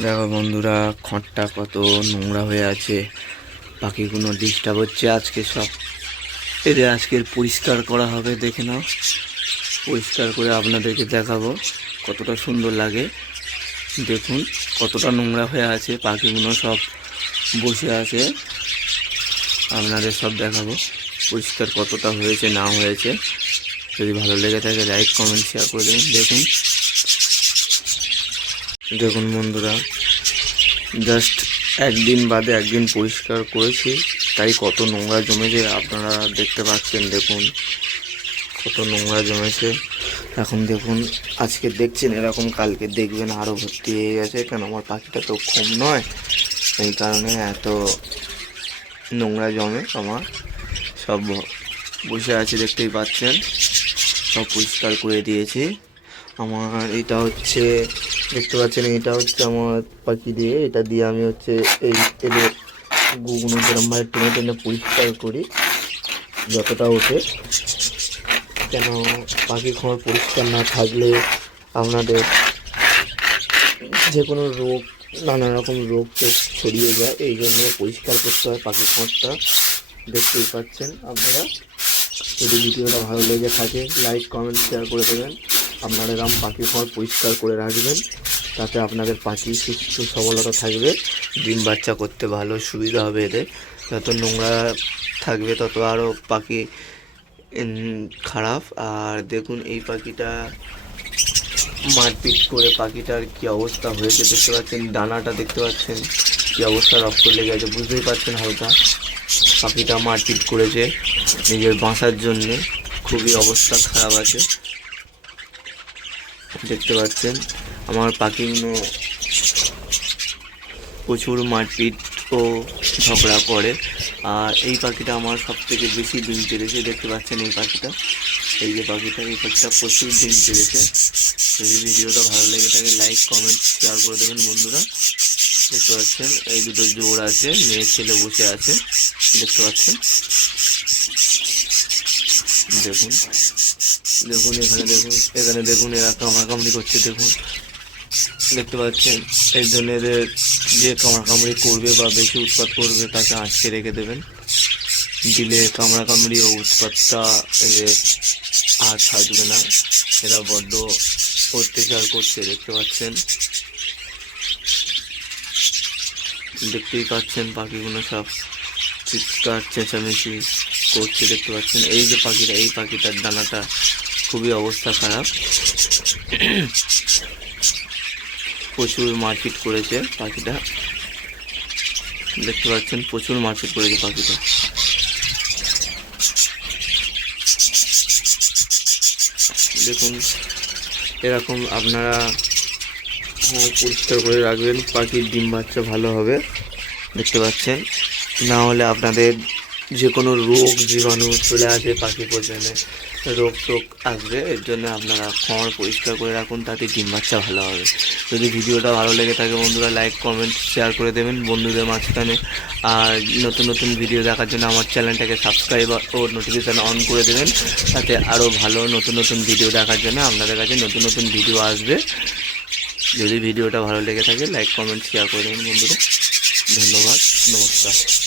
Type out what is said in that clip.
দেখো বন্ধুরা, খড়টা কত নোংরা হয়ে আছে, পাখিগুলো ডিস্টার্ব হচ্ছে। আজকে সব এদের আজকের পরিষ্কার করা হবে, দেখে নাও। পরিষ্কার করে আপনাদেরকে দেখাবো কতটা সুন্দর লাগে। দেখুন কতটা নোংরা হয়ে আছে, পাখিগুলো সব বসে আছে। আপনাদের সব দেখাবো পরিষ্কার কতটা হয়েছে না হয়েছে। যদি ভালো লেগে থাকে লাইক কমেন্ট শেয়ার করে দেবেন। দেখুন বন্ধুরা, জাস্ট একদিন বাদে একদিন পরিষ্কার করেছি, তাই কত নোংরা জমেছে আপনারা দেখতে পাচ্ছেন। দেখুন কত নোংরা জমেছে। এখন দেখুন, আজকে দেখছেন এরকম, কালকে দেখবেন আরও ভর্তি হয়ে গেছে। কেন, আমার পাখিটা তো কম নয়, এই কারণে এত নোংরা জমে। আমার সব বসে আছে, দেখতেই পাচ্ছেন। সব পরিষ্কার করে দিয়েছি। আমার এটা হচ্ছে, দেখতে পাচ্ছেন, এটা হচ্ছে আমার পাখি দিয়ে, এটা দিয়ে আমি হচ্ছে এই এদের গুগুলো যেরকমভাবে টেনে টেনে পরিষ্কার করি যতটা ওঠে। কেন, পাখি ঘর পরিষ্কার না থাকলে আপনাদের যে কোনো রোগ, নানা রকম রোগ তো ছড়িয়ে যায়, এই জন্য পরিষ্কার করতে হয় পাখি ঘরটা। দেখতেই পাচ্ছেন আপনারা। যদি ভিডিওটা ভালো লেগে থাকে লাইক কমেন্ট শেয়ার করে দেবেন। আপনারা এরকম পাখি ঘর পরিষ্কার করে রাখবেন, তাতে আপনাদের পাখি সুস্থ সবলতা থাকবে, ডিম বাচ্চা করতে ভালো সুবিধা হবে এদের। যত নোংরা থাকবে তত আরও পাখি খারাপ। আর দেখুন এই পাখিটা মারপিট করে পাখিটার কি অবস্থা হয়েছে দেখতে পাচ্ছেন। ডানাটা দেখতে পাচ্ছেন কি অবস্থা, রক্ত লেগে আছে, বুঝতেই পারছেন। হালকা পাখিটা মারপিট করেছে নিজের বাঁচার জন্যে, খুবই অবস্থা খারাপ আছে। দেখতে পাচ্ছেন আমার পাখিগুলো প্রচুর মারপিট ও ঝগড়া করে। আর এই পাখিটা আমার সব থেকে বেশি ডিম পেড়েছে। দেখতে পাচ্ছেন এই পাখিটা, এই যে পাখিটা, এই পাখিটা প্রচুর ডিম পেড়েছে। যদি ভিডিওটা ভালো লেগে থাকে লাইক কমেন্ট শেয়ার করে দেবেন বন্ধুরা। দেখতে পাচ্ছেন এই দুটো জোড় আছে, মেয়ে ছেলে বসে আছে, দেখতে পাচ্ছেন। দেখুন দেখুন এখানে দেখুন এরা কামড়াকামড়ি করছে। দেখুন দেখতে পাচ্ছেন, এই জন্য এদের যে কামড়াকামড়ি করবে বা বেশি উৎপাত করবে তাকে আটকে রেখে দেবেন। দিলে কামড়াকামড়ি ও উৎপাতটা এদের আর থাকবে না। এরা বড্ড অত্যাচার করছে, দেখতে পাচ্ছেন। দেখতেই পাচ্ছেন পাখিগুলো সব চিৎকার চেঁচামেচি করছে, দেখতে পাচ্ছেন। এই যে পাখিটা, এই পাখিটার ডানাটা খুবই অবস্থা খারাপ, প্রচুর মারপিট করেছে পাখিটা। দেখতে পাচ্ছেন প্রচুর মারপিট করেছে পাখিটা। দেখুন এরকম আপনারা পরিষ্কার করে রাখবেন, পাখির ডিম বাচ্চা ভালো হবে। দেখতে পাচ্ছেন, না হলে আপনাদের যে কোনো রোগ জীবাণু চলে আসবে, পাখি পর্যন্ত রোগ টোগ আসবে। এর জন্য আপনারা খড় পরিষ্কার করে রাখুন, তাতে ডিম বাচ্চা ভালো হবে। যদি ভিডিওটা ভালো লেগে থাকে বন্ধুরা লাইক কমেন্ট শেয়ার করে দেবেন বন্ধুদের মাঝখানে। আর নতুন নতুন ভিডিও দেখার জন্য আমার চ্যানেলটাকে সাবস্ক্রাইব ও নোটিফিকেশান অন করে দেবেন, তাতে আরও ভালো নতুন নতুন ভিডিও দেখার জন্য আপনাদের কাছে নতুন নতুন ভিডিও আসবে। যদি ভিডিওটা ভালো লেগে থাকে লাইক কমেন্ট শেয়ার করে দেবেন বন্ধুরা। ধন্যবাদ, নমস্কার।